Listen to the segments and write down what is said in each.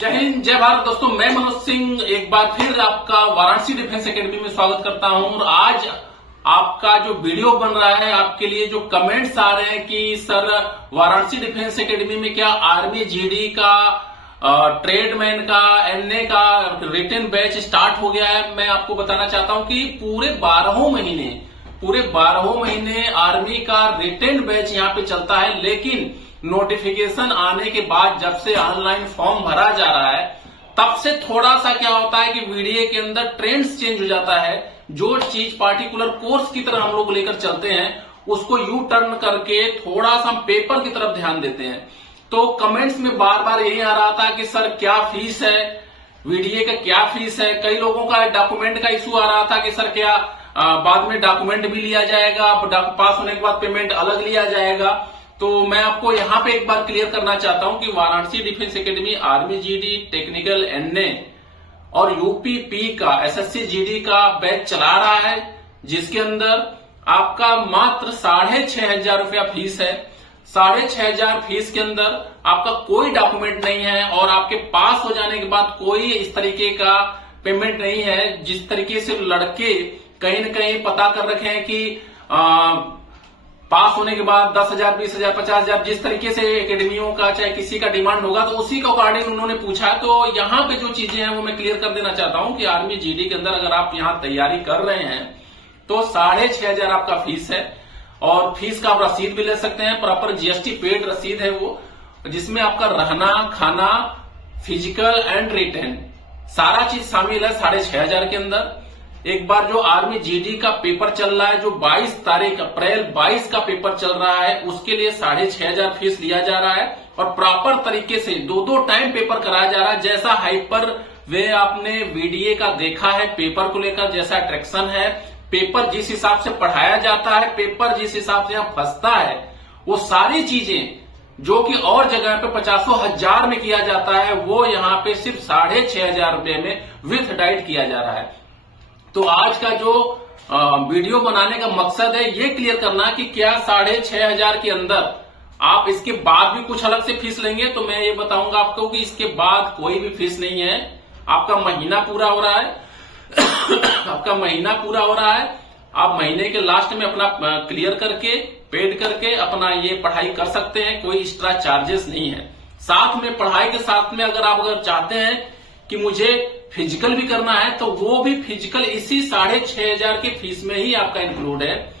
जय हिंद जय भारत दोस्तों, मैं मनोज सिंह एक बार फिर आपका वाराणसी डिफेंस एकेडमी में स्वागत करता हूं। और आज आपका जो वीडियो बन रहा है, आपके लिए जो कमेंट्स आ रहे हैं कि सर वाराणसी डिफेंस एकेडमी में क्या आर्मी जीडी का ट्रेडमैन का एनए का रिटन बैच स्टार्ट हो गया है। मैं आपको बताना चाहता हूं कि पूरे 12 महीने आर्मी का रिटन बैच यहां पे चलता है, लेकिन नोटिफिकेशन आने के बाद जब से ऑनलाइन फॉर्म भरा जा रहा है तब से थोड़ा सा क्या होता है कि वीडियो के अंदर ट्रेंड्स चेंज हो जाता है। जो चीज पार्टिकुलर कोर्स की तरह हम लोग लेकर चलते हैं उसको यू टर्न करके थोड़ा सा हम पेपर की तरफ ध्यान देते हैं। तो कमेंट्स में बार बार यही आ रहा था कि सर क्या फीस है, वीडीए का क्या फीस है। कई लोगों का डॉक्यूमेंट का इशू आ रहा था कि सर क्या बाद में डॉक्यूमेंट भी लिया जाएगा, पास होने के बाद पेमेंट अलग लिया जाएगा। तो मैं आपको यहां पे एक बार क्लियर करना चाहता हूं कि Varanasi defence academy army GD, technical NA और यूपीपी का एसएससी जीडी का बैच चला रहा है, जिसके अंदर आपका मात्र 6,500 रुपया फीस है। 6,500 फीस के अंदर आपका कोई डॉक्यूमेंट नहीं है और आपके पास हो जाने के बाद कोई इस तरीके का पेमेंट नहीं है। जिस तरीके से लड़के कहीं न कहीं पता कर रखे हैं कि पास होने के बाद 10,000, 20,000, 50,000 जिस तरीके से एकेडमियों का चाहे किसी का डिमांड होगा तो उसी का अकॉर्डिंग उन्होंने पूछा। तो यहाँ पे जो चीजें हैं वो मैं क्लियर कर देना चाहता हूं कि आर्मी जीडी के अंदर अगर आप यहाँ तैयारी कर रहे हैं तो 6,500 आपका फीस है। और फीस का आप रसीद भी ले सकते हैं, प्रॉपर जीएसटी पेड रसीद है वो, जिसमें आपका रहना, खाना, फिजिकल एंड रिटन सारा चीज शामिल है 6,500 के अंदर। एक बार जो आर्मी जीडी का पेपर चल रहा है, जो 22 तारीख अप्रैल 22 का पेपर चल रहा है, उसके लिए 6,500 फीस लिया जा रहा है और प्रॉपर तरीके से 2 टाइम पेपर कराया जा रहा है। जैसा हाइपर वे आपने वीडीए का देखा है, पेपर को लेकर जैसा अट्रैक्शन है, पेपर जिस हिसाब से पढ़ाया जाता है, पेपर जिस हिसाब से यहाँ फंसता है, वो सारी चीजें जो कि और जगह पे 50,000 में किया जाता है वो यहाँ पे सिर्फ 6,500 रुपए में विथ डाइट किया जा रहा है। तो आज का जो वीडियो बनाने का मकसद है ये क्लियर करना कि क्या 6,500 के अंदर आप इसके बाद भी कुछ अलग से फीस लेंगे। तो मैं ये बताऊंगा आपको कि इसके बाद कोई भी फीस नहीं है। आपका महीना पूरा हो रहा है आप महीने के लास्ट में अपना क्लियर करके पेड करके अपना ये पढ़ाई कर सकते हैं, कोई एक्स्ट्रा चार्जेस नहीं है। साथ में पढ़ाई के साथ में अगर चाहते हैं कि मुझे फिजिकल भी करना है तो वो भी फिजिकल इसी 6,500 की फीस में ही आपका इंक्लूड है।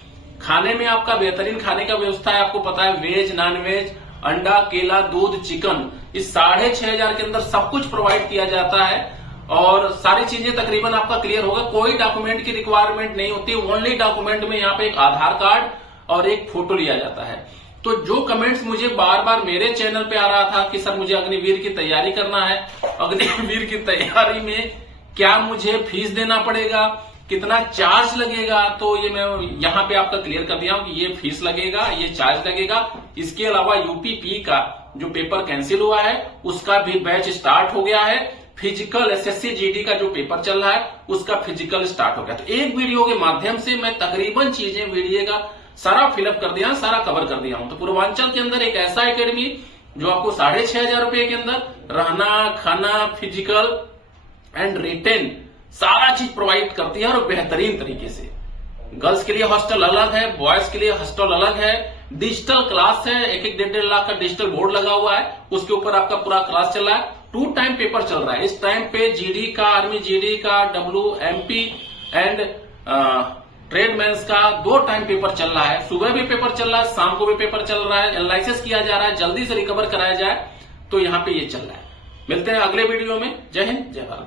खाने में आपका बेहतरीन खाने का व्यवस्था है, आपको पता है, वेज, नॉन वेज, अंडा, केला, दूध, चिकन, इस 6,500 के अंदर सब कुछ प्रोवाइड किया जाता है और सारी चीजें तकरीबन आपका क्लियर होगा। कोई डॉक्यूमेंट की रिक्वायरमेंट नहीं होती, ओनली डॉक्यूमेंट में यहाँ पे एक आधार कार्ड और एक फोटो लिया जाता है। तो जो कमेंट्स मुझे बार बार मेरे चैनल पे आ रहा था कि सर मुझे अग्निवीर की तैयारी करना है, अग्निवीर की तैयारी में क्या मुझे फीस देना पड़ेगा, कितना चार्ज लगेगा, तो ये मैं यहाँ पे आपका क्लियर कर दिया हूं कि ये फीस लगेगा, ये चार्ज लगेगा। इसके अलावा यूपीपी का जो पेपर कैंसिल हुआ है उसका भी बैच स्टार्ट हो गया है। फिजिकल एसएससी जीडी का जो पेपर चल रहा है उसका फिजिकल स्टार्ट हो गया। तो एक वीडियो के माध्यम से मैं तकरीबन चीजें वीडियो का सारा फिलअप कर दिया, सारा कवर कर दिया हूं। तो पूर्वांचल के अंदर एक ऐसा एकेडमी जो आपको 6,500 रुपए के अंदर रहना, खाना, फिजिकल एंड रिटेन सारा चीज प्रोवाइड करती है और बेहतरीन तरीके से। गर्ल्स के लिए हॉस्टल अलग है, बॉयज के लिए हॉस्टल अलग है, डिजिटल क्लास है, 1-1 लाख का डिजिटल बोर्ड लगा हुआ है, उसके ऊपर आपका पूरा क्लास चल रहा है। 2 टाइम पेपर चल रहा है इस टाइम पे, जीडी का, आर्मी जीडी का, WMP एंड ट्रेडमैन्स का 2 टाइम पेपर चल रहा है। सुबह भी पेपर चल रहा है, शाम को भी पेपर चल रहा है, एनालिसिस किया जा रहा है, जल्दी से रिकवर कराया जाए, तो यहाँ पे ये चल रहा है। मिलते हैं अगले वीडियो में। जय हिंद जय भारत।